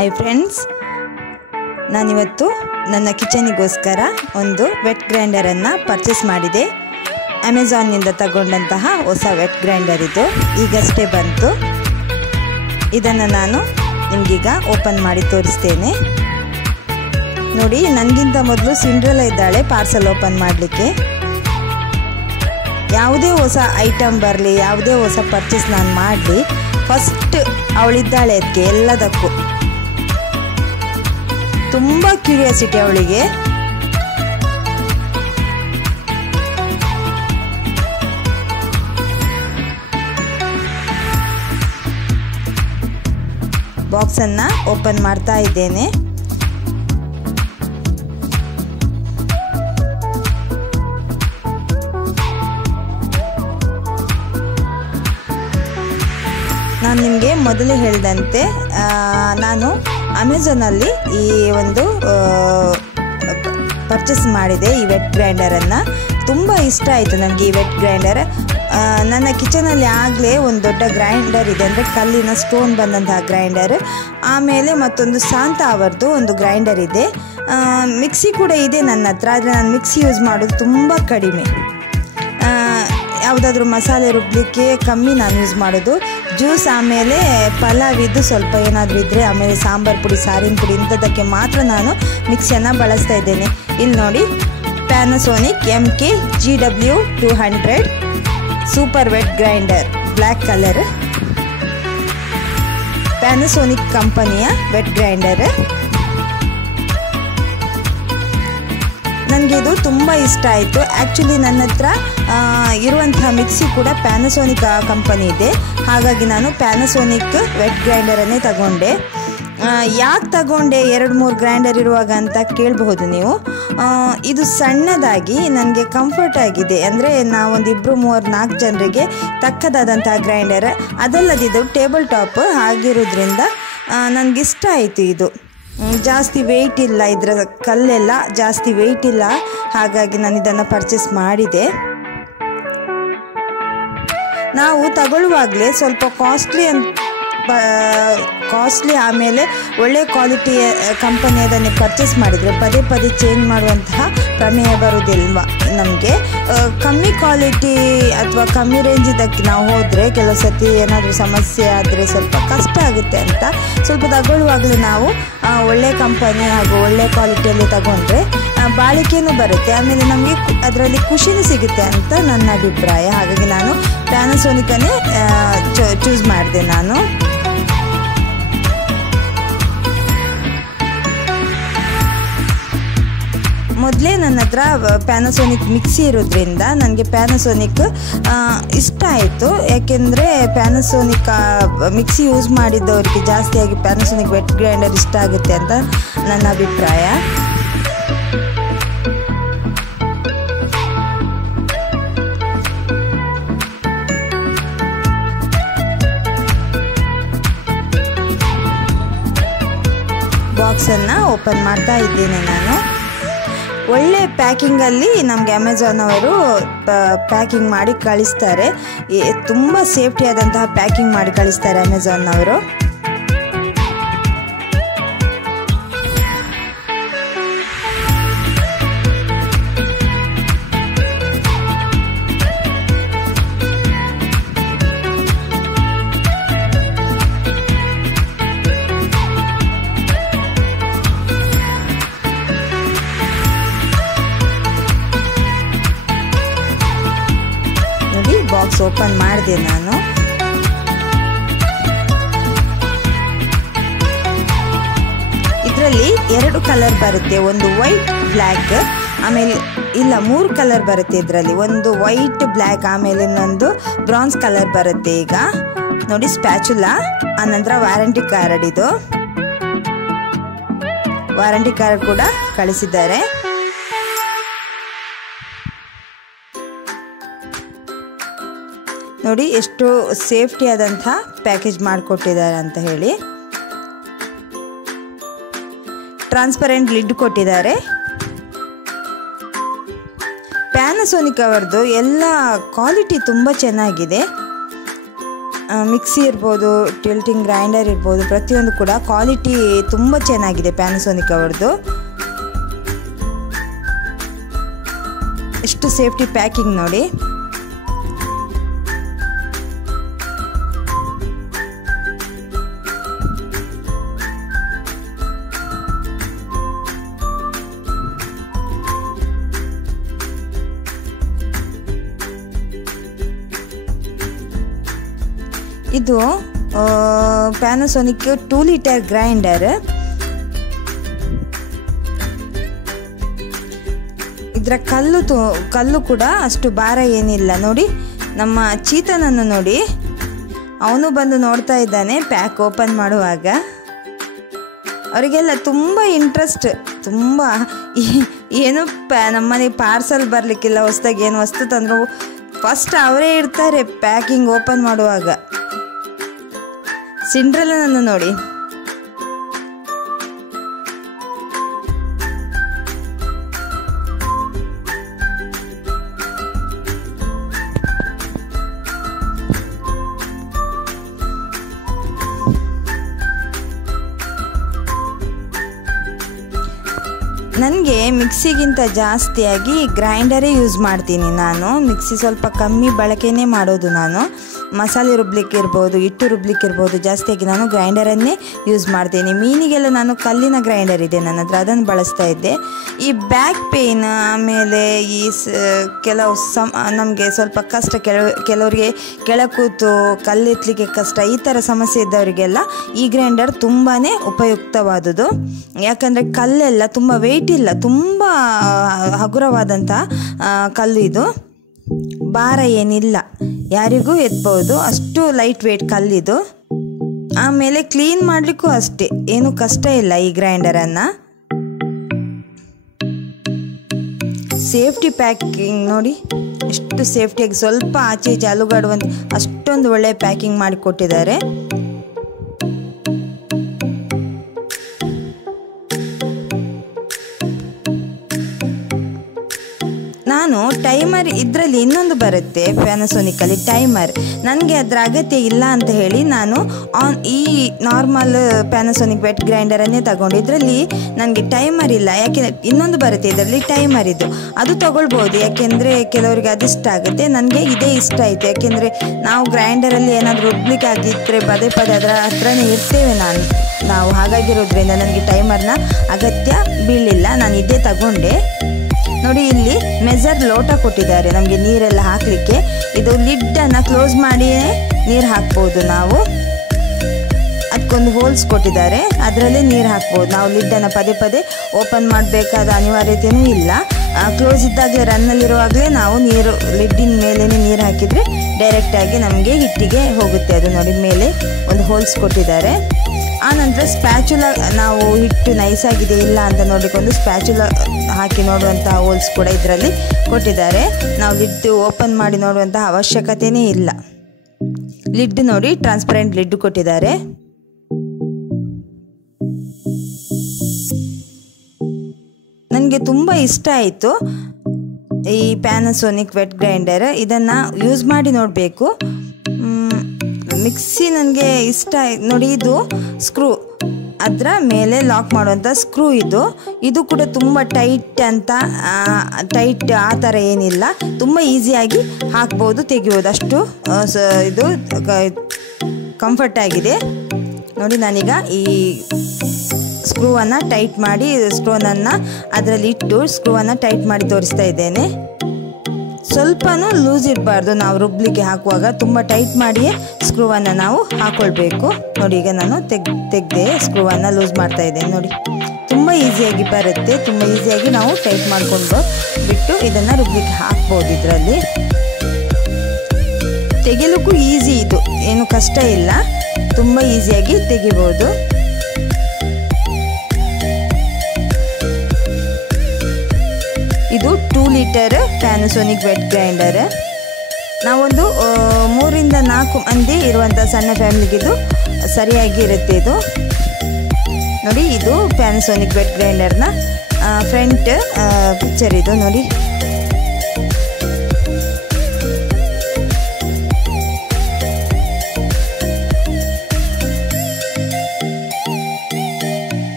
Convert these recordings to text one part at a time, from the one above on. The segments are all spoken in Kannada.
ಹಾಯ್ ಫ್ರೆಂಡ್ಸ್, ನಾನಿವತ್ತು ನನ್ನ ಕಿಚನಿಗೋಸ್ಕರ ಒಂದು ವೆಟ್ ಗ್ರೈಂಡರನ್ನು ಪರ್ಚೇಸ್ ಮಾಡಿದೆ. ಅಮೆಜಾನ್ನಿಂದ ತಗೊಂಡಂತಹ ಹೊಸ ವೆಟ್ ಗ್ರೈಂಡರ್ ಇದು, ಈಗಷ್ಟೇ ಬಂತು. ಇದನ್ನು ನಾನು ನಿಮಗೀಗ ಓಪನ್ ಮಾಡಿ ತೋರಿಸ್ತೇನೆ. ನೋಡಿ, ನನಗಿಂತ ಮೊದಲು ಸಿಂಡ್ರೆಲಾ ಇದ್ದಾಳೆ ಪಾರ್ಸಲ್ ಓಪನ್ ಮಾಡಲಿಕ್ಕೆ. ಯಾವುದೇ ಹೊಸ ಐಟಮ್ ಬರಲಿ, ಯಾವುದೇ ಹೊಸ ಪರ್ಚೇಸ್ ನಾನು ಮಾಡಲಿ, ಫಸ್ಟ್ ಅವಳಿದ್ದಾಳೆ ಅದಕ್ಕೆ ಎಲ್ಲದಕ್ಕೂ. ತುಂಬ ಕ್ಯೂರಿಯಾಸಿಟಿ ಅವಳಿಗೆ. ಬಾಕ್ಸನ್ನು ಓಪನ್ ಮಾಡ್ತಾ ಇದ್ದೇನೆ. ನಾನು ನಿಮಗೆ ಮೊದಲೇ ಹೇಳಿದಂತೆ ನಾನು ಅಮೆಜಾನಲ್ಲಿ ಈ ಒಂದು ಪರ್ಚೇಸ್ ಮಾಡಿದೆ ಈ ವೆಟ್ ಗ್ರೈಂಡರನ್ನು. ತುಂಬ ಇಷ್ಟ ಆಯಿತು ನನಗೆ ಈ ವೆಟ್ ಗ್ರೈಂಡರ್. ನನ್ನ ಕಿಚನಲ್ಲಿ ಆಗಲೇ ಒಂದು ದೊಡ್ಡ ಗ್ರೈಂಡರ್ ಇದೆ, ಅಂದರೆ ಕಲ್ಲಿನ ಸ್ಟೋನ್ ಬಂದಂತಹ ಗ್ರೈಂಡರ್. ಆಮೇಲೆ ಮತ್ತೊಂದು ಶಾಂತ ಅವರದ್ದು ಒಂದು ಗ್ರೈಂಡರ್ ಇದೆ. ಮಿಕ್ಸಿ ಕೂಡ ಇದೆ ನನ್ನ ಹತ್ರ, ಆದರೆ ನಾನು ಮಿಕ್ಸಿ ಯೂಸ್ ಮಾಡೋದು ತುಂಬ ಕಡಿಮೆ. ಯಾವುದಾದ್ರೂ ಮಸಾಲೆ ರುಬ್ಬಲಿಕ್ಕೆ ಕಮ್ಮಿ ನಾನು ಯೂಸ್ ಮಾಡೋದು. ಜ್ಯೂಸ್ ಆಮೇಲೆ ಪಲಾವಿದ್ದು ಸ್ವಲ್ಪ ಏನಾದರೂ ಇದ್ದರೆ, ಆಮೇಲೆ ಸಾಂಬಾರು ಪುಡಿ, ಸಾರಿನ ಪುಡಿ ಇಂಥದ್ದಕ್ಕೆ ಮಾತ್ರ ನಾನು ಮಿಕ್ಸಿಯನ್ನು ಬಳಸ್ತಾ ಇದ್ದೇನೆ. ಇಲ್ಲಿ ನೋಡಿ, Panasonic MK-GW200 super vet grinder, black colour, Panasonic ಕಂಪನಿಯ ವೆಟ್ ಗ್ರೈಂಡರ್. ನನಗೆ ಇದು ತುಂಬ ಇಷ್ಟ ಆಯಿತು. ಆ್ಯಕ್ಚುಲಿ ನನ್ನ ಹತ್ರ ಇರುವಂತಹ ಮಿಕ್ಸಿ ಕೂಡ ಪ್ಯಾನಸೋನಿಕ್ ಕಂಪನಿ ಇದೆ, ಹಾಗಾಗಿ ನಾನು ಪ್ಯಾನಸೋನಿಕ್ ವೆಟ್ ಗ್ರೈಂಡರನ್ನೇ ತಗೊಂಡೆ. ಯಾಕೆ ತಗೊಂಡೆ 2-3 ಗ್ರೈಂಡರ್ ಇರುವಾಗ ಅಂತ ಕೇಳಬಹುದು ನೀವು. ಇದು ಸಣ್ಣದಾಗಿ ನನಗೆ ಕಂಫರ್ಟ್ ಆಗಿದೆ, ಅಂದರೆ ನಾವೊಂದು 2-3-4 ಜನರಿಗೆ ತಕ್ಕದಾದಂತಹ ಗ್ರೈಂಡರ್. ಅದಲ್ಲದಿದ್ದು ಟೇಬಲ್ ಟಾಪ್ ಆಗಿರೋದ್ರಿಂದ ನನಗಿಷ್ಟ ಆಯಿತು. ಇದು ಜಾಸ್ತಿ ವೆಯ್ಟ್ ಇಲ್ಲ, ಇದರ ಕಲ್ಲೆಲ್ಲ ಜಾಸ್ತಿ ವೆಯ್ಟ್ ಇಲ್ಲ, ಹಾಗಾಗಿ ನಾನು ಇದನ್ನು ಪರ್ಚೇಸ್ ಮಾಡಿದೆ. ನಾವು ತಗೊಳ್ಳುವಾಗಲೇ ಸ್ವಲ್ಪ ಕಾಸ್ಟ್ಲಿ ಆಮೇಲೆ ಒಳ್ಳೆ ಕ್ವಾಲಿಟಿ ಕಂಪನಿಯದನ್ನೇ ಪರ್ಚೇಸ್ ಮಾಡಿದರೆ ಪದೇ ಪದೇ ಚೇಂಜ್ ಮಾಡುವಂತಹ ಪ್ರಮೇಯ ಬರುವುದಿಲ್ವ ನಮಗೆ. ಕಮ್ಮಿ ಕ್ವಾಲಿಟಿ ಅಥವಾ ಕಮ್ಮಿ ರೇಂಜಿದ್ದಕ್ಕೆ ನಾವು ಹೋದರೆ ಕೆಲವು ಸತಿ ಏನಾದರೂ ಸಮಸ್ಯೆ ಆದರೆ ಸ್ವಲ್ಪ ಕಷ್ಟ ಆಗುತ್ತೆ ಅಂತ, ಸ್ವಲ್ಪ ತಗೊಳ್ಳುವಾಗಲೇ ನಾವು ಒಳ್ಳೆ ಕಂಪನಿ ಹಾಗೂ ಒಳ್ಳೆ ಕ್ವಾಲಿಟಿಯಲ್ಲಿ ತಗೊಂಡ್ರೆ ಬಾಳಿಕೆನೂ ಬರುತ್ತೆ, ಆಮೇಲೆ ನಮಗೆ ಅದರಲ್ಲಿ ಖುಷಿನೂ ಸಿಗುತ್ತೆ ಅಂತ ನನ್ನ ಅಭಿಪ್ರಾಯ. ಹಾಗಾಗಿ ನಾನು ಪ್ಯಾನಸೋನಿಕನ್ನೇ ಚೂಸ್ ಮಾಡಿದೆ ನಾನು. ಮೊದಲೇ ನನ್ನ ಹತ್ರ ಪ್ಯಾನಸೋನಿಕ್ ಮಿಕ್ಸಿ ಇರೋದ್ರಿಂದ ನನಗೆ ಪ್ಯಾನಸೋನಿಕ್ ಇಷ್ಟ ಆಯಿತು. ಯಾಕೆಂದರೆ ಪ್ಯಾನಸೋನಿಕ್ ಮಿಕ್ಸಿ ಯೂಸ್ ಮಾಡಿದ್ದವರಿಗೆ ಜಾಸ್ತಿಯಾಗಿ ಪ್ಯಾನಸೋನಿಕ್ ವೆಟ್ ಗ್ರೈಂಡರ್ ಇಷ್ಟ ಆಗುತ್ತೆ ಅಂತ ನನ್ನ ಅಭಿಪ್ರಾಯ. ಬಾಕ್ಸನ್ನು ಓಪನ್ ಮಾಡ್ತಾ ಇದ್ದೇನೆ ನಾನು. ಒಳ್ಳೆ ಪ್ಯಾಕಿಂಗಲ್ಲಿ ನಮಗೆ ಅಮೆಜಾನ್ ಅವರು ಪ್ಯಾಕಿಂಗ್ ಮಾಡಿ ಕಳಿಸ್ತಾರೆ. ತುಂಬ ಸೇಫ್ಟಿಯಾದಂತಹ ಪ್ಯಾಕಿಂಗ್ ಮಾಡಿ ಕಳಿಸ್ತಾರೆ ಅಮೆಜಾನ್ ಅವರು. ಬಾಕ್ಸ್ ಓಪನ್ ಮಾಡಿದೆ ನಾನು. ಇದರಲ್ಲಿ 2 ಕಲರ್ ಬರುತ್ತೆ, ಒಂದು ವೈಟ್ ಬ್ಲ್ಯಾಕ್, ಆಮೇಲೆ ಇಲ್ಲ 3 ಕಲರ್ ಬರುತ್ತೆ ಇದರಲ್ಲಿ. ಒಂದು ವೈಟ್ ಬ್ಲ್ಯಾಕ್, ಆಮೇಲೆ ಇನ್ನೊಂದು ಬ್ರೌನ್ಸ್ ಕಲರ್ ಬರುತ್ತೆ. ಈಗ ನೋಡಿ, ಸ್ಪ್ಯಾಚುಲಾ, ಆನಂತರ ವಾರಂಟಿ ಕಾರ್ಡ್. ಇದು ವಾರಂಟಿ ಕಾರ್ಡ್ ಕೂಡ ಕಳಿಸಿದ್ದಾರೆ. ನೋಡಿ ಎಷ್ಟು ಸೇಫ್ಟಿ ಆದಂಥ ಪ್ಯಾಕೇಜ್ ಮಾಡಿಕೊಟ್ಟಿದ್ದಾರೆ ಅಂತ ಹೇಳಿ. ಟ್ರಾನ್ಸ್ಪರೆಂಟ್ ಲಿಡ್ ಕೊಟ್ಟಿದ್ದಾರೆ. ಪ್ಯಾನಸೋನಿಕ್ ಅವರದು ಎಲ್ಲ ಕ್ವಾಲಿಟಿ ತುಂಬ ಚೆನ್ನಾಗಿದೆ. ಮಿಕ್ಸಿ ಇರ್ಬೋದು, ಟಿಲ್ಟಿಂಗ್ ಗ್ರೈಂಡರ್ ಇರ್ಬೋದು, ಪ್ರತಿಯೊಂದು ಕೂಡ ಕ್ವಾಲಿಟಿ ತುಂಬ ಚೆನ್ನಾಗಿದೆ ಪ್ಯಾನಸೋನಿಕ್ ಅವ್ರದ್ದು. ಎಷ್ಟು ಸೇಫ್ಟಿ ಪ್ಯಾಕಿಂಗ್ ನೋಡಿ. ಇದು ಪ್ಯಾನಸೋನಿಕ್ 2 ಲೀಟರ್ ಗ್ರೈಂಡರ್. ಇದರ ಕಲ್ಲು ಕೂಡ ಅಷ್ಟು ಭಾರ ಏನಿಲ್ಲ ನೋಡಿ. ನಮ್ಮ ಚೀತನನ್ನು ನೋಡಿ, ಅವನು ಬಂದು ನೋಡ್ತಾ ಇದ್ದಾನೆ ಪ್ಯಾಕ್ ಓಪನ್ ಮಾಡುವಾಗ. ಅವರಿಗೆಲ್ಲ ತುಂಬ ಇಂಟ್ರೆಸ್ಟ್, ತುಂಬ ಏನು ನಮ್ಮನೆ ಪಾರ್ಸಲ್ ಬರಲಿಕ್ಕಿಲ್ಲ, ಹೊಸ್ದಾಗಿ ಏನು ವಸ್ತು ತಂದರು ಫಸ್ಟ್ ಅವರೇ ಇರ್ತಾರೆ ಪ್ಯಾಕಿಂಗ್ ಓಪನ್ ಮಾಡುವಾಗ. ಸಿಂಡ್ರೆಲನನ್ನು ನೋಡಿ, ನನಗೆ ಮಿಕ್ಸಿಗಿಂತ ಜಾಸ್ತಿಯಾಗಿ ಗ್ರೈಂಡರೇ ಯೂಸ್ ಮಾಡ್ತೀನಿ ನಾನು. ಮಿಕ್ಸಿ ಸ್ವಲ್ಪ ಕಮ್ಮಿ ಬಳಕೆನೇ ಮಾಡೋದು ನಾನು. ಮಸಾಲೆ ರುಬ್ಲಿಕ್ಕಿರ್ಬೋದು, ಹಿಟ್ಟು ರುಬ್ಲಿಕ್ಕಿರ್ಬೋದು, ಜಾಸ್ತಿಯಾಗಿ ನಾನು ಗ್ರೈಂಡರನ್ನೇ ಯೂಸ್ ಮಾಡ್ತೀನಿ. ಮೀನಿಗೆಲ್ಲ ನಾನು ಕಲ್ಲಿನ ಗ್ರೈಂಡರ್ ಇದೆ ನನ್ನ ಹತ್ರ, ಅದನ್ನು ಬಳಸ್ತಾ ಇದ್ದೆ. ಈ ಬ್ಯಾಕ್ ಪೇಯ್ನ್, ಆಮೇಲೆ ಈ ಕೆಲವು ನಮಗೆ ಸ್ವಲ್ಪ ಕಷ್ಟ, ಕೆಲವರಿಗೆ ಕೆಳ ಕೂತು ಕಲ್ಲೆತ್ತಲಿಕ್ಕೆ ಕಷ್ಟ, ಈ ಥರ ಸಮಸ್ಯೆ ಇದ್ದವರಿಗೆಲ್ಲ ಈ ಗ್ರೈಂಡರ್ ತುಂಬಾ ಉಪಯುಕ್ತವಾದುದು. ಯಾಕಂದರೆ ಕಲ್ಲೆಲ್ಲ ತುಂಬ ವೆಯ್ಟ್ ಇಲ್ಲ, ತುಂಬ ಹಗುರವಾದಂಥ ಕಲ್ಲು ಇದು, ಭಾರ ಏನಿಲ್ಲ, ಯಾರಿಗೂ ಎತ್ಬೋದು, ಅಷ್ಟು ಲೈಟ್ ವೆಯ್ಟ್ ಕಲ್ಲಿದು. ಆಮೇಲೆ ಕ್ಲೀನ್ ಮಾಡಲಿಕ್ಕೂ ಅಷ್ಟೇ ಏನು ಕಷ್ಟ ಇಲ್ಲ ಈ ಗ್ರೈಂಡರನ್ನು. ಸೇಫ್ಟಿ ಪ್ಯಾಕಿಂಗ್ ನೋಡಿ ಎಷ್ಟು ಸೇಫ್ಟಿಯಾಗಿ, ಸ್ವಲ್ಪ ಆಚೆ ಈಚೆ ಅಲುಗಾಡುವಂತೆ ಅಷ್ಟೊಂದು ಒಳ್ಳೆ ಪ್ಯಾಕಿಂಗ್ ಮಾಡಿಕೊಟ್ಟಿದ್ದಾರೆ. ನಾನು ಟೈಮರ್, ಇದರಲ್ಲಿ ಇನ್ನೊಂದು ಬರುತ್ತೆ ಪ್ಯಾನಸೋನಿಕಲ್ಲಿ ಟೈಮರ್, ನನಗೆ ಅದರ ಅಗತ್ಯ ಇಲ್ಲ ಅಂತ ಹೇಳಿ ನಾನು ಈ ನಾರ್ಮಲ್ ಪ್ಯಾನಸೋನಿಕ್ ವೆಟ್ ಗ್ರೈಂಡರನ್ನೇ ತಗೊಂಡು. ಇದರಲ್ಲಿ ನನಗೆ ಟೈಮರ್ ಇಲ್ಲ, ಯಾಕೆಂದರೆ ಇನ್ನೊಂದು ಬರುತ್ತೆ ಇದರಲ್ಲಿ ಟೈಮರ್ ಇದು, ಅದು ತಗೊಳ್ಬೋದು. ಯಾಕೆಂದರೆ ಕೆಲವರಿಗೆ ಅದಿಷ್ಟ ಆಗುತ್ತೆ, ನನಗೆ ಇದೇ ಇಷ್ಟ ಆಯಿತು. ಯಾಕೆಂದರೆ ನಾವು ಗ್ರೈಂಡರಲ್ಲಿ ಏನಾದರೂ ರುಬ್ಲಿಕ್ಕೆ ಆಗಿದ್ದರೆ ಪದೇ ಪದೇ ಅದರ ಹತ್ರನೇ ಇರ್ತೇವೆ ನಾವು, ಹಾಗಾಗಿರೋದ್ರಿಂದ ನನಗೆ ಟೈಮರ್ನ ಅಗತ್ಯ ಬೀಳಲಿಲ್ಲ, ನಾನು ಇದೇ ತಗೊಂಡೆ. ನೋಡಿ ಇಲ್ಲಿ ಮೆಜರ್ ಲೋಟ ಕೊಟ್ಟಿದ್ದಾರೆ ನಮಗೆ ನೀರೆಲ್ಲ ಹಾಕಲಿಕ್ಕೆ. ಇದು ಲಿಡ್ಡನ್ನು ಕ್ಲೋಸ್ ಮಾಡಿಯೇ ನೀರು ಹಾಕ್ಬೋದು ನಾವು. ಅದಕ್ಕೊಂದು ಹೋಲ್ಸ್ ಕೊಟ್ಟಿದ್ದಾರೆ, ಅದರಲ್ಲೇ ನೀರು ಹಾಕ್ಬೋದು. ನಾವು ಲಿಡ್ಡನ್ನು ಪದೇ ಪದೇ ಓಪನ್ ಮಾಡಬೇಕಾದ ಅನಿವಾರ್ಯತೆಯೂ ಇಲ್ಲ. ಕ್ಲೋಸ್ ಇದ್ದಾಗಲೇ ರನ್ನಲ್ಲಿರುವಾಗಲೇ ನಾವು ನೀರು ಲಿಡ್ಡಿನ ಮೇಲೇ ನೀರು ಹಾಕಿದರೆ ಡೈರೆಕ್ಟಾಗಿ ನಮಗೆ ಹಿಟ್ಟಿಗೆ ಹೋಗುತ್ತೆ. ಅದು ನೋಡಿ ಮೇಲೆ ಒಂದು ಹೋಲ್ಸ್ ಕೊಟ್ಟಿದ್ದಾರೆ. ಆನಂತರ ಸ್ಪ್ಯಾಚುಲ, ನಾವು ಹಿಟ್ಟು ನೈಸಾಗಿದೆ ಇಲ್ಲ ಅಂತ ನೋಡಿಕೊಂಡು ಸ್ಪ್ಯಾಚುಲ ಹಾಕಿ ನೋಡುವಂತಹ ಹೋಲ್ಸ್ ಕೂಡ ಇದರಲ್ಲಿ ಕೊಟ್ಟಿದ್ದಾರೆ. ನಾವು ಲಿಡ್ ಓಪನ್ ಮಾಡಿ ನೋಡುವಂತಹ ಅವಶ್ಯಕತೆಯೇ ಇಲ್ಲ. ಲಿಡ್ ನೋಡಿ ಟ್ರಾನ್ಸ್ಪರೆಂಟ್ ಲಿಡ್ ಕೊಟ್ಟಿದ್ದಾರೆ. ನನಗೆ ತುಂಬ ಇಷ್ಟ ಆಯಿತು ಈ ಪ್ಯಾನಸೋನಿಕ್ ವೆಟ್ ಗ್ರೈಂಡರ್. ಇದನ್ನು ಯೂಸ್ ಮಾಡಿ ನೋಡಬೇಕು. ಮಿಕ್ಸಿ ನನಗೆ ಇಷ್ಟ ಆಯ್ತು ನೋಡಿ. ಇದು ಸ್ಕ್ರೂ, ಅದರ ಮೇಲೆ ಲಾಕ್ ಮಾಡುವಂಥ ಸ್ಕ್ರೂ ಇದು ಕೂಡ ತುಂಬ ಟೈಟ್ ಆ ಥರ ಏನಿಲ್ಲ, ತುಂಬ ಈಸಿಯಾಗಿ ಹಾಕ್ಬೋದು, ತೆಗಿಬೋದು, ಅಷ್ಟು ಇದು ಕಂಫರ್ಟ್ ಆಗಿದೆ. ನೋಡಿ ನಾನೀಗ ಈ ಸ್ಕ್ರೂವನ್ನು ಟೈಟ್ ಮಾಡಿ, ಸ್ಕ್ರೂನನ್ನು ಅದರಲ್ಲಿ ಇಟ್ಟು ಸ್ಕ್ರೂವನ್ನು ಟೈಟ್ ಮಾಡಿ ತೋರಿಸ್ತಾ ಇದ್ದೇನೆ. ಸ್ವಲ್ಪನೂ ಲೂಸ್ ಇರಬಾರ್ದು, ನಾವು ರುಬ್ಲಿಕ್ಕೆ ಹಾಕುವಾಗ ತುಂಬ ಟೈಟ್ ಮಾಡಿಯೇ ಸ್ಕ್ರೂವನ್ನು ನಾವು ಹಾಕ್ಕೊಳ್ಬೇಕು. ನೋಡಿ ಈಗ ನಾನು ತೆಗೆದೆ ಸ್ಕ್ರೂವನ್ನು ಲೂಸ್ ಮಾಡ್ತಾ ಇದ್ದೇನೆ. ನೋಡಿ ತುಂಬ ಈಸಿಯಾಗಿ ಬರುತ್ತೆ, ತುಂಬ ಈಸಿಯಾಗಿ ನಾವು ಟೈಟ್ ಮಾಡಿಕೊಂಡು ಬಿಟ್ಟು ಇದನ್ನು ರುಬ್ಲಿಕ್ಕೆ ಹಾಕ್ಬೋದು. ಇದರಲ್ಲಿ ತೆಗೆಯಲಿಕ್ಕೂ ಈಸಿ, ಇದು ಏನು ಕಷ್ಟ ಇಲ್ಲ, ತುಂಬ ಈಸಿಯಾಗಿ ತೆಗಿಬೋದು. ಇದು 2 ಲೀಟರ್ ಪ್ಯಾನಸೋನಿಕ್ ವೆಟ್ ಗ್ರೈಂಡರ್. ನಾವೊಂದು 3 ರಿಂದ 4 ಮಂದಿ ಇರುವಂಥ ಸಣ್ಣ ಫ್ಯಾಮಿಲಿಗಿದು ಸರಿಯಾಗಿ ಇರುತ್ತೆ. ಇದು ನೋಡಿ, ಇದು ಪ್ಯಾನಸೋನಿಕ್ ವೆಟ್ ಗ್ರೈಂಡರ್ನ ಫ್ರಂಟ್ ಪಿಕ್ಚರ್ ಇದು ನೋಡಿ.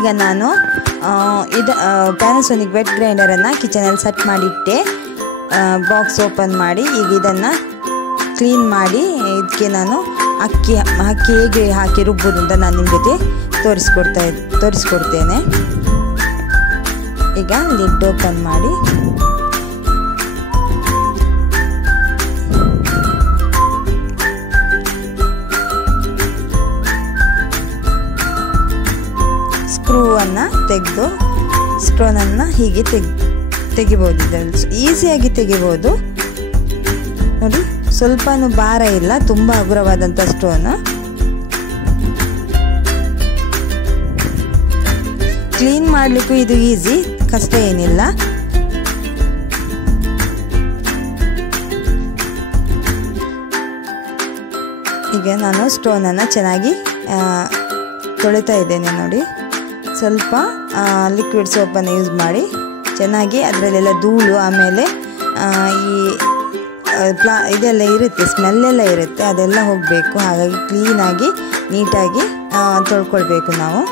ಈಗ ನಾನು ಇದು ಪ್ಯಾನಾಸೋನಿಕ್ ವೆಟ್ ಗ್ರೈಂಡರನ್ನು ಕಿಚನಲ್ಲಿ ಸೆಟ್ ಮಾಡಿಟ್ಟೆ. ಬಾಕ್ಸ್ ಓಪನ್ ಮಾಡಿ ಈಗ ಇದನ್ನು ಕ್ಲೀನ್ ಮಾಡಿ ಇದಕ್ಕೆ ನಾನು ಅಕ್ಕಿ ಹೇಗೆ ಹಾಕಿ ರುಬ್ಬೋದು ಅಂತ ನಾನು ನಿಮ್ಮ ಜೊತೆ ತೋರಿಸ್ಕೊಡ್ತೇನೆ. ಈಗ ಲಿಡ್ ಓಪನ್ ಮಾಡಿ ಸ್ಕ್ರೂವನ್ನು ತೆಗೆದು ಸ್ಟೋನನ್ನು ಹೀಗೆ ತೆಗಿಬೋದು. ಇದರಲ್ಲಿ ಈಸಿಯಾಗಿ ತೆಗಿಬೋದು ನೋಡಿ. ಸ್ವಲ್ಪನೂ ಭಾರ ಇಲ್ಲ, ತುಂಬ ಹಗುರವಾದಂಥ ಸ್ಟೋನು. ಕ್ಲೀನ್ ಮಾಡಲಿಕ್ಕೂ ಇದು ಈಸಿ, ಕಷ್ಟ ಏನಿಲ್ಲ. ಈಗ ನಾನು ಸ್ಟೋನನ್ನು ಚೆನ್ನಾಗಿ ತೊಳಿತಾ ಇದ್ದೇನೆ ನೋಡಿ. ಸ್ವಲ್ಪ ಲಿಕ್ವಿಡ್ ಸೋಪನ್ನು ಯೂಸ್ ಮಾಡಿ ಚೆನ್ನಾಗಿ ಅದರಲ್ಲೆಲ್ಲ ಧೂಳು ಆಮೇಲೆ ಈ ಇದೆಲ್ಲ ಇರುತ್ತೆ, ಸ್ಮೆಲ್ಲೆಲ್ಲ ಇರುತ್ತೆ, ಅದೆಲ್ಲ ಹೋಗಬೇಕು. ಹಾಗಾಗಿ ಕ್ಲೀನಾಗಿ ನೀಟಾಗಿ ತೊಳ್ಕೊಳ್ಬೇಕು ನಾವು.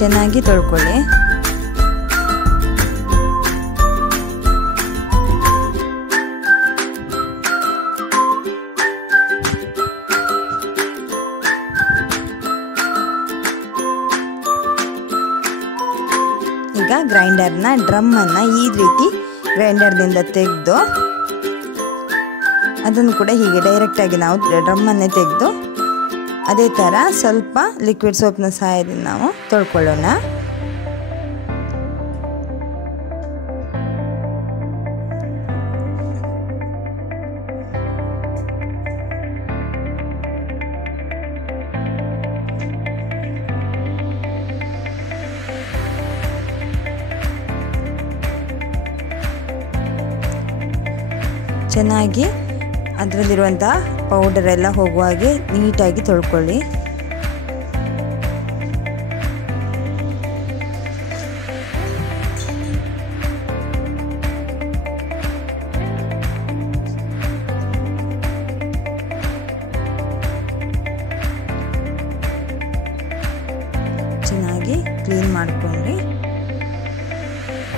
ಚೆನ್ನಾಗಿ ತೊಳ್ಕೊಳ್ಳಿ. ಈಗ ಡ್ರಮ್ಮನ್ನು ಈ ರೀತಿ ಗ್ರೈಂಡರ್ನಿಂದ ತೆಗೆದು ಅದನ್ನು ಕೂಡ ಹೀಗೆ ಡೈರೆಕ್ಟಾಗಿ ನಾವು ಡ್ರಮ್ಮನ್ನೇ ತೆಗೆದು ಅದೇ ಥರ ಸ್ವಲ್ಪ ಲಿಕ್ವಿಡ್ ಸೋಪ್ನ ಸಹಾಯದಿಂದ ನಾವು ತೊಳ್ಕೊಳ್ಳೋಣ. ಚೆನ್ನಾಗಿ ಅದರಲ್ಲಿರುವಂಥ ಪೌಡರ್ ಎಲ್ಲ ಹೋಗುವ ಹಾಗೆ ನೀಟಾಗಿ ತೊಳ್ಕೊಳ್ಳಿ. ಚೆನ್ನಾಗಿ ಕ್ಲೀನ್ ಮಾಡಿಕೊಂಡು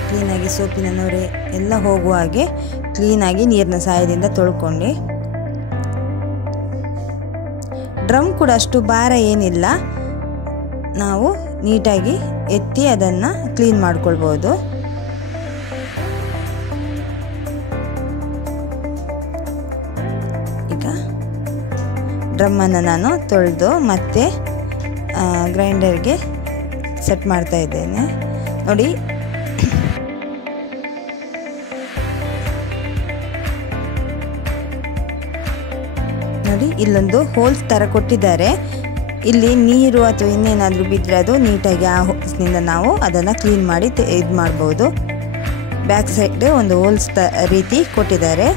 ಕ್ಲೀನಾಗಿ ಸೋಪಿನ ನೊರೆ ಎಲ್ಲ ಹೋಗುವ ಹಾಗೆ ಕ್ಲೀನಾಗಿ ನೀರಿನ ಸಹಾಯದಿಂದ ತೊಳ್ಕೊಂಡು. ಡ್ರಮ್ ಕೂಡ ಅಷ್ಟು ಭಾರ ಏನಿಲ್ಲ, ನಾವು ನೀಟಾಗಿ ಎತ್ತಿ ಅದನ್ನು ಕ್ಲೀನ್ ಮಾಡ್ಕೊಳ್ಬೋದು. ಈಗ ಡ್ರಮ್ಮನ್ನು ನಾನು ತೊಳೆದು ಮತ್ತೆ ಗ್ರೈಂಡರ್ಗೆ ಸೆಟ್ ಮಾಡ್ತಾ ಇದ್ದೇನೆ ನೋಡಿ. ನೋಡಿ ಇಲ್ಲೊಂದು ಹೋಲ್ಸ್ ಥರ ಕೊಟ್ಟಿದ್ದಾರೆ. ಇಲ್ಲಿ ನೀರು ಅಥವಾ ಇನ್ನೇನಾದರೂ ಬಿದ್ದರೆ ಅದು ನೀಟಾಗಿ ಆ ಹೋಲ್ಸ್ನಿಂದ ನಾವು ಅದನ್ನು ಕ್ಲೀನ್ ಮಾಡಿ ಇದು ಮಾಡ್ಬೋದು. ಬ್ಯಾಕ್ ಸೈಡ್ ಒಂದು ಹೋಲ್ಸ್ ರೀತಿ ಕೊಟ್ಟಿದ್ದಾರೆ.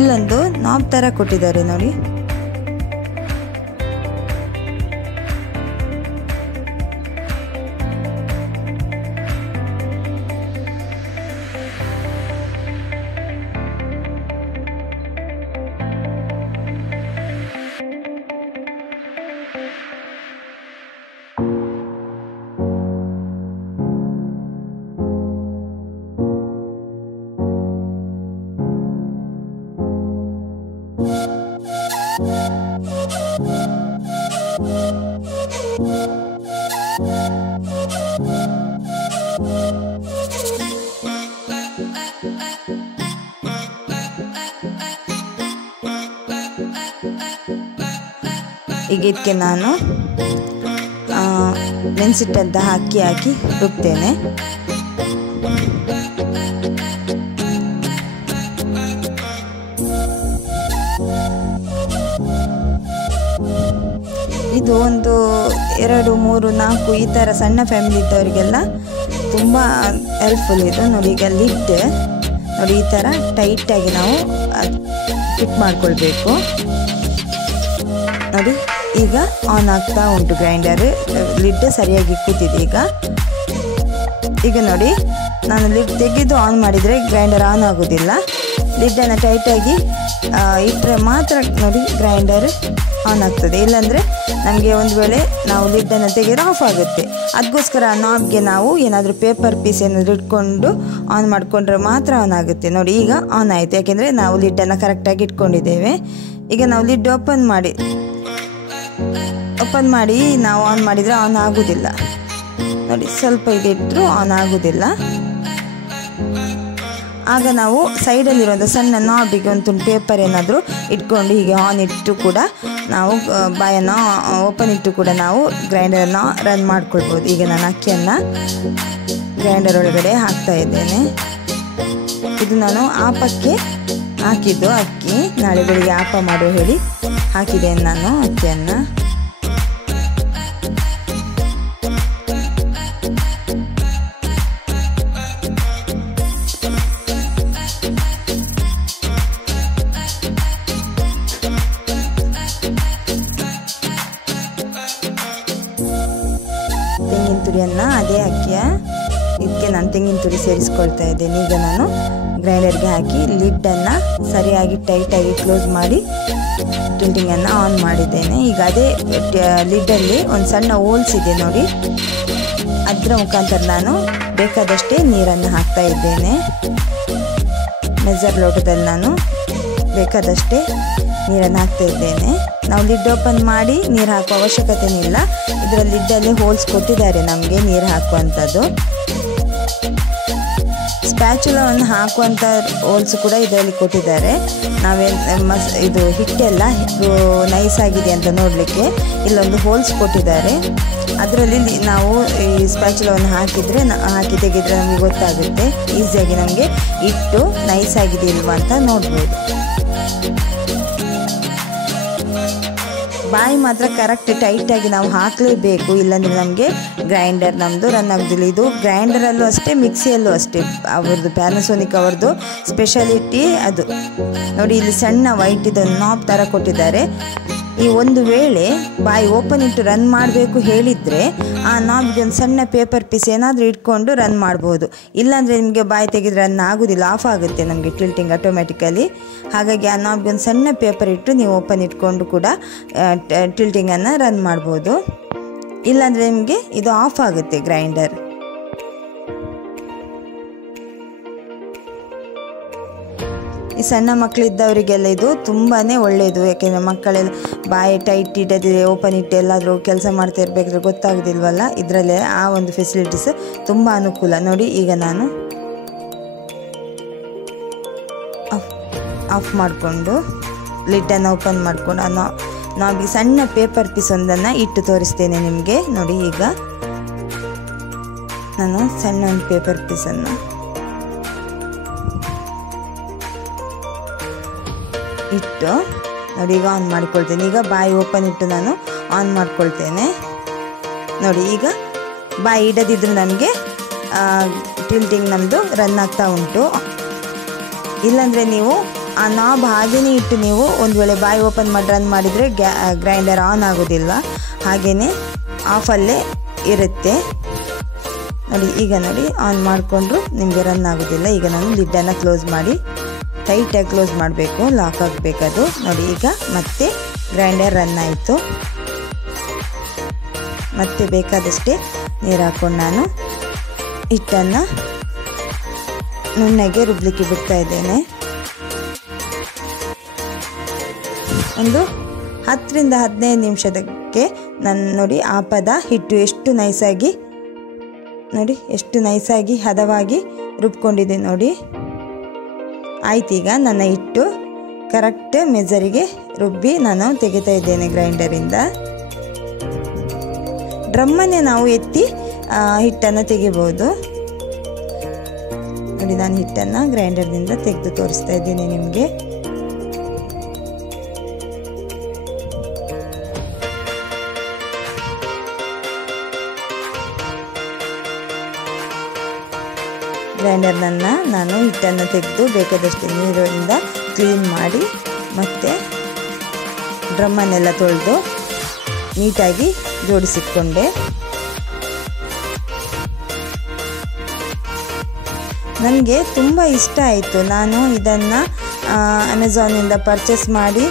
ಇಲ್ಲೊಂದು ನಾಬ್ ಥರ ಕೊಟ್ಟಿದ್ದಾರೆ ನೋಡಿ. ಈಗ ಇದಕ್ಕೆ ನಾನು ನೆನೆಸಿಟ್ಟಂತ ಅಕ್ಕಿ ಹಾಕಿ ರುಬ್ತೇನೆ. ಇದು ಒಂದು 2, 3, 4 ಈ ಥರ ಸಣ್ಣ ಫ್ಯಾಮಿಲಿ ಇದ್ದವರಿಗೆಲ್ಲ ತುಂಬ ಹೆಲ್ಪ್ಫುಲ್ ಇದು ನೋಡಿ. ಈಗ ಲಿಡ್ ನೋಡಿ ಈ ಥರ ಟೈಟಾಗಿ ನಾವು ಫಿಟ್ ಮಾಡ್ಕೊಳ್ಬೇಕು ನೋಡಿ. ಈಗ ಆನ್ ಆಗ್ತಾ ಉಂಟು ಗ್ರೈಂಡರ್, ಲಿಡ್ ಸರಿಯಾಗಿ ಕೂತಿದೆ. ಈಗ ನೋಡಿ, ನಾನು ಲಿಡ್ ತೆಗೆದು ಆನ್ ಮಾಡಿದರೆ ಗ್ರೈಂಡರ್ ಆನ್ ಆಗೋದಿಲ್ಲ. ಲಿಡ್ಡನ್ನು ಟೈಟಾಗಿ ಇಟ್ಟರೆ ಮಾತ್ರ ನೋಡಿ ಗ್ರೈಂಡರ್ ಆನ್ ಆಗ್ತದೆ, ಇಲ್ಲಾಂದರೆ ನಮಗೆ ಒಂದು ವೇಳೆ ನಾವು ಲಿಡ್ಡನ್ನು ತೆಗೆದ್ರೆ ಆಫ್ ಆಗುತ್ತೆ. ಅದಕ್ಕೋಸ್ಕರ ನಾಬ್ಗೆ ನಾವು ಏನಾದರೂ ಪೇಪರ್ ಪೀಸ್ ಏನಾದರೂ ಇಟ್ಕೊಂಡು ಆನ್ ಮಾಡಿಕೊಂಡ್ರೆ ಮಾತ್ರ ಆನ್ ಆಗುತ್ತೆ. ನೋಡಿ ಈಗ ಆನ್ ಆಯಿತು, ಯಾಕೆಂದರೆ ನಾವು ಲಿಡ್ಡನ್ನು ಕರೆಕ್ಟಾಗಿ ಇಟ್ಕೊಂಡಿದ್ದೇವೆ. ಈಗ ನಾವು ಲಿಡ್ ಓಪನ್ ಮಾಡಿ ನಾವು ಆನ್ ಮಾಡಿದರೆ ಆನ್ ಆಗೋದಿಲ್ಲ. ನೋಡಿ ಸ್ವಲ್ಪ ಇದಿಟ್ಟರು ಆನ್ ಆಗೋದಿಲ್ಲ. ಆಗ ನಾವು ಸೈಡಲ್ಲಿರುವಂಥ ಸಣ್ಣ ನಾಬಿಗೆ ಒಂದು ತುಂಡು ಪೇಪರ್ ಏನಾದರೂ ಇಟ್ಕೊಂಡು ಹೀಗೆ ಆನ್ ಇಟ್ಟು ಕೂಡ ನಾವು ಬಾಯನ್ನು ಓಪನ್ ಇಟ್ಟು ಕೂಡ ನಾವು ಗ್ರೈಂಡರನ್ನು ರನ್ ಮಾಡ್ಕೊಳ್ಬೋದು. ಈಗ ನಾನು ಅಕ್ಕಿಯನ್ನು ಗ್ರೈಂಡರ್ ಒಳಗಡೆ ಹಾಕ್ತಾ ಇದ್ದೇನೆ. ಇದು ನಾನು ಆಪಕ್ಕೆ ಹಾಕಿದ್ದು ಅಕ್ಕಿ, ನಾಳೆ ಬೆಳಿಗ್ಗೆ ಆಪ ಮಾಡೋ ಹೇಳಿ ಹಾಕಿದ್ದೇನೆ ನಾನು ಅಕ್ಕಿಯನ್ನು. ತೆಂಗಿನ ತುರಿಯನ್ನು ಅದೇ ಅಕ್ಕಿಯ ಇದಕ್ಕೆ ನಾನು ತೆಂಗಿನ ತುರಿ ಸೇರಿಸ್ಕೊಳ್ತಾ ಇದ್ದೇನೆ. ಈಗ ನಾನು ಗ್ರೈಂಡರ್ಗೆ ಹಾಕಿ ಲಿಡ್ಡನ್ನು ಸರಿಯಾಗಿ ಟೈಟಾಗಿ ಕ್ಲೋಸ್ ಮಾಡಿ ಟಿಲ್ಟಿಂಗನ್ನು ಆನ್ ಮಾಡಿದ್ದೇನೆ. ಈಗ ಅದೇ ಲಿಡ್ಡಲ್ಲಿ ಒಂದು ಸಣ್ಣ ಹೋಲ್ಸ್ ಇದೆ ನೋಡಿ, ಅದರ ಮುಖಾಂತರ ನಾನು ಬೇಕಾದಷ್ಟೇ ನೀರನ್ನು ಹಾಕ್ತಾ ಇದ್ದೇನೆ. ಮೆಜರ್ ಲೋಟದಲ್ಲಿ ನಾನು ಬೇಕಾದಷ್ಟೇ ನೀರನ್ನು ಹಾಕ್ತಾ ಇದ್ದೇನೆ. ನಾವು ಲಿಡ್ ಓಪನ್ ಮಾಡಿ ನೀರು ಹಾಕುವ ಅವಶ್ಯಕತೆ ಇಲ್ಲ, ಇದರ ಲಿಡ್ಡಲ್ಲಿ ಹೋಲ್ಸ್ ಕೊಟ್ಟಿದ್ದಾರೆ ನಮಗೆ ನೀರು ಹಾಕುವಂಥದ್ದು. ಸ್ಪ್ಯಾಚುಲವನ್ನು ಹಾಕುವಂಥ ಹೋಲ್ಸ್ ಕೂಡ ಇದರಲ್ಲಿ ಕೊಟ್ಟಿದ್ದಾರೆ. ಇದು ಹಿಟ್ಟೆಲ್ಲ ನೈಸ್ ಆಗಿದೆ ಅಂತ ನೋಡಲಿಕ್ಕೆ ಇಲ್ಲೊಂದು ಹೋಲ್ಸ್ ಕೊಟ್ಟಿದ್ದಾರೆ. ಅದರಲ್ಲಿ ನಾವು ಈ ಸ್ಪ್ಯಾಚುಲವನ್ನು ಹಾಕಿ ತೆಗೆದರೆ ನಮಗೆ ಗೊತ್ತಾಗುತ್ತೆ, ಈಸಿಯಾಗಿ ನಮಗೆ ಹಿಟ್ಟು ನೈಸ್ ಆಗಿದೆ ಇಲ್ವಾ ಅಂತ ನೋಡ್ಬೋದು. ಬಾಯಿ ಮಾತ್ರ ಕರೆಕ್ಟ್ ಟೈಟಾಗಿ ನಾವು ಹಾಕಲೇಬೇಕು, ಇಲ್ಲಾಂದರೆ ನಮಗೆ ಗ್ರೈಂಡರ್ ನಮ್ಮದು ರನ್ ಆಗೋದಿಲ್ಲ. ಇದು ಗ್ರೈಂಡರಲ್ಲೂ ಅಷ್ಟೇ, ಮಿಕ್ಸಿಯಲ್ಲೂ ಅಷ್ಟೇ. ಅವ್ರದ್ದು ಪ್ಯಾನಸೋನಿಕ್ ಅವ್ರದ್ದು ಸ್ಪೆಷಾಲಿಟಿ ಅದು. ನೋಡಿ ಇಲ್ಲಿ ಸಣ್ಣ ವೈಟ್ ಇದೊಂದು ನಾಬ್ ಥರ ಕೊಟ್ಟಿದ್ದಾರೆ. ಈ ಒಂದು ವೇಳೆ ಬಾಯಿ ಓಪನ್ ಇಟ್ಟು ರನ್ ಮಾಡಬೇಕು ಹೇಳಿದರೆ ಆ ನಾಬ್ಗೆ ಒಂದು ಸಣ್ಣ ಪೇಪರ್ ಪೀಸ್ ಏನಾದರೂ ಇಟ್ಕೊಂಡು ರನ್ ಮಾಡ್ಬೋದು. ಇಲ್ಲಾಂದರೆ ನಿಮಗೆ ಬಾಯಿ ತೆಗೆದ್ರೆ ರನ್ ಆಗೋದಿಲ್ಲ, ಆಫ್ ಆಗುತ್ತೆ ನಮಗೆ ಟಿಲ್ಟಿಂಗ್ ಆಟೋಮ್ಯಾಟಿಕಲಿ. ಹಾಗಾಗಿ ಆ ನಾಬ್ಗೆ ಒಂದು ಸಣ್ಣ ಪೇಪರ್ ಇಟ್ಟು ನೀವು ಓಪನ್ ಇಟ್ಕೊಂಡು ಕೂಡ ಟಿಲ್ಟಿಂಗನ್ನು ರನ್ ಮಾಡ್ಬೋದು. ಇಲ್ಲಾಂದರೆ ನಿಮಗೆ ಇದು ಆಫ್ ಆಗುತ್ತೆ ಗ್ರೈಂಡರ್. ಈ ಸಣ್ಣ ಮಕ್ಕಳಿದ್ದವರಿಗೆಲ್ಲ ಇದು ತುಂಬಾ ಒಳ್ಳೆಯದು, ಯಾಕೆಂದರೆ ಮಕ್ಕಳೆಲ್ಲ ಬಾಯಿ ಟೈಟ್ ಇಡದೆ ಓಪನ್ ಇಟ್ಟು ಎಲ್ಲಾದರೂ ಕೆಲಸ ಮಾಡ್ತಾ ಇರಬೇಕಾದ್ರೆ ಗೊತ್ತಾಗೋದಿಲ್ವಲ್ಲ, ಇದರಲ್ಲೇ ಆ ಒಂದು ಫೆಸಿಲಿಟೀಸ್ ತುಂಬ ಅನುಕೂಲ. ನೋಡಿ ಈಗ ನಾನು ಆಫ್ ಮಾಡಿಕೊಂಡು ಲಿಡ್ಡನ್ನು ಓಪನ್ ಮಾಡಿಕೊಂಡು ನಾವಿಗೆ ಸಣ್ಣ ಪೇಪರ್ ಪೀಸ್ ಒಂದನ್ನು ಇಟ್ಟು ತೋರಿಸ್ತೇನೆ ನಿಮಗೆ. ನೋಡಿ ಈಗ ನಾನು ಸಣ್ಣ ಒಂದು ಪೇಪರ್ ಪೀಸನ್ನು ಇಟ್ಟು ನೋಡಿ ಈಗ ಆನ್ ಮಾಡಿಕೊಳ್ತೇನೆ. ಈಗ ಬಾಯಿ ಓಪನ್ ಇಟ್ಟು ನಾನು ಆನ್ ಮಾಡ್ಕೊಳ್ತೇನೆ. ನೋಡಿ ಈಗ ಬಾಯಿ ಇಡದಿದ್ರು ನನಗೆ ಟಿಲ್ಟಿಂಗ್ ನಮ್ಮದು ರನ್ ಆಗ್ತಾ ಉಂಟು. ಇಲ್ಲಾಂದರೆ ನೀವು ಆ ನಾಬ್ ಹಾಗೆಯೇ ಇಟ್ಟು ನೀವು ಒಂದು ವೇಳೆ ಬಾಯಿ ಓಪನ್ ಮಾಡಿ ರನ್ ಮಾಡಿದರೆ ಗ್ರೈಂಡರ್ ಆನ್ ಆಗೋದಿಲ್ಲ, ಹಾಗೆಯೇ ಆಫಲ್ಲೇ ಇರುತ್ತೆ. ನೋಡಿ ಈಗ ನೋಡಿ ಆನ್ ಮಾಡಿಕೊಂಡ್ರು ನಿಮಗೆ ರನ್ ಆಗೋದಿಲ್ಲ. ಈಗ ನಾನು ಲಿಡ್ಡನ್ನು ಕ್ಲೋಸ್ ಮಾಡಿ ಟೈಟಾಗಿ ಕ್ಲೋಸ್ ಮಾಡಬೇಕು, ಲಾಕ್ ಆಗಬೇಕದು. ನೋಡಿ ಈಗ ಮತ್ತೆ ಗ್ರೈಂಡರ್ ರನ್ ಆಯಿತು. ಮತ್ತೆ ಬೇಕಾದಷ್ಟೇ ನೀರು ಹಾಕ್ಕೊಂಡು ನಾನು ಹಿಟ್ಟನ್ನು ನುಣ್ಣಗೆ ರುಬ್ಲಿಕ್ಕೆ ಬಿಡ್ತಾ ಇದ್ದೇನೆ. ಒಂದು 10 ರಿಂದ 15 ನಿಮಿಷಕ್ಕೆ ನಾನು ನೋಡಿ ಆಪದ ಹಿಟ್ಟು ಎಷ್ಟು ನೈಸಾಗಿ ನೋಡಿ ಎಷ್ಟು ನೈಸಾಗಿ ಹದವಾಗಿ ರುಬ್ಕೊಂಡಿದೆ ನೋಡಿ. ಆಯ್ತು, ಈಗ ನನ್ನ ಹಿಟ್ಟು ಕರೆಕ್ಟ್ ಮೆಜರಿಗೆ ರುಬ್ಬಿ ನಾನು ತೆಗಿತಾ ಇದ್ದೇನೆ ಗ್ರೈಂಡರಿಂದ. ಡ್ರಮ್ಮನ್ನೇ ನಾವು ಎತ್ತಿ ಹಿಟ್ಟನ್ನು ತೆಗಿಬೋದು. ನೋಡಿ ನಾನು ಹಿಟ್ಟನ್ನು ಗ್ರೈಂಡರ್ನಿಂದ ತೆಗೆದು ತೋರಿಸ್ತಾ ಇದ್ದೀನಿ ನಿಮಗೆ. ಗ್ರೈಂಡರ್ನನ್ನು ನಾನು ಹಿಟ್ಟನ್ನು ತೆಗೆದು ಬೇಕಾದಷ್ಟು ನೀರಿಂದ ಕ್ಲೀನ್ ಮಾಡಿ ಮತ್ತೆ ಡ್ರಮ್ಮನ್ನೆಲ್ಲ ತೊಳೆದು ನೀಟಾಗಿ ಜೋಡಿಸಿಟ್ಕೊಂಡೆ. ನನಗೆ ತುಂಬ ಇಷ್ಟ ಆಯಿತು. ನಾನು ಇದನ್ನು ಅಮೆಝಾನಿಂದ ಪರ್ಚೇಸ್ ಮಾಡಿ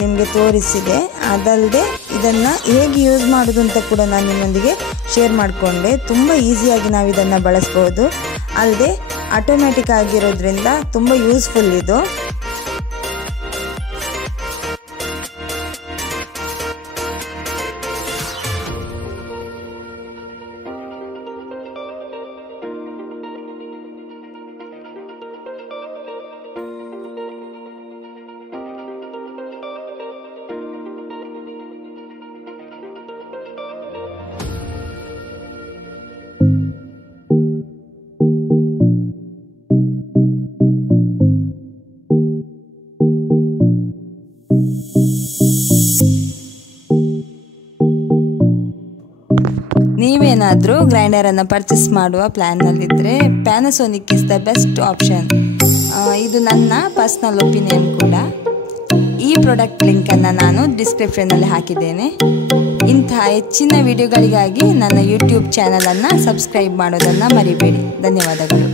ನಿಮಗೆ ತೋರಿಸಿದೆ. ಅದಲ್ಲದೆ ಇದನ್ನು ಹೇಗೆ ಯೂಸ್ ಮಾಡೋದು ಅಂತ ಕೂಡ ನಾನು ನಿಮ್ಮೊಂದಿಗೆ ಶೇರ್ ಮಾಡಿಕೊಂಡೆ. ತುಂಬ ಈಸಿಯಾಗಿ ನಾವು ಇದನ್ನು ಬಳಸ್ಬೋದು. ಅಲ್ಲದೆ ಆಟೋಮ್ಯಾಟಿಕ್ ಆಗಿರೋದ್ರಿಂದ ತುಂಬ ಯೂಸ್ಫುಲ್ ಇದು. ನೀವೇನಾದರೂ ಗ್ರೈಂಡರನ್ನು ಪರ್ಚೇಸ್ ಮಾಡುವ ಪ್ಲ್ಯಾನ್ನಲ್ಲಿದ್ದರೆ Panasonic is the best option. ಇದು ನನ್ನ ಪರ್ಸ್ನಲ್ ಒಪಿನಿಯನ್ ಕೂಡ. ಈ ಪ್ರಾಡಕ್ಟ್ ಲಿಂಕನ್ನು ನಾನು ಡಿಸ್ಕ್ರಿಪ್ಷನ್ನಲ್ಲಿ ಹಾಕಿದ್ದೇನೆ. ಇಂತಹ ಹೆಚ್ಚಿನ ವಿಡಿಯೋಗಳಿಗಾಗಿ ನನ್ನ ಯೂಟ್ಯೂಬ್ ಚಾನಲನ್ನು ಸಬ್ಸ್ಕ್ರೈಬ್ ಮಾಡೋದನ್ನು ಮರಿಬೇಡಿ. ಧನ್ಯವಾದಗಳು.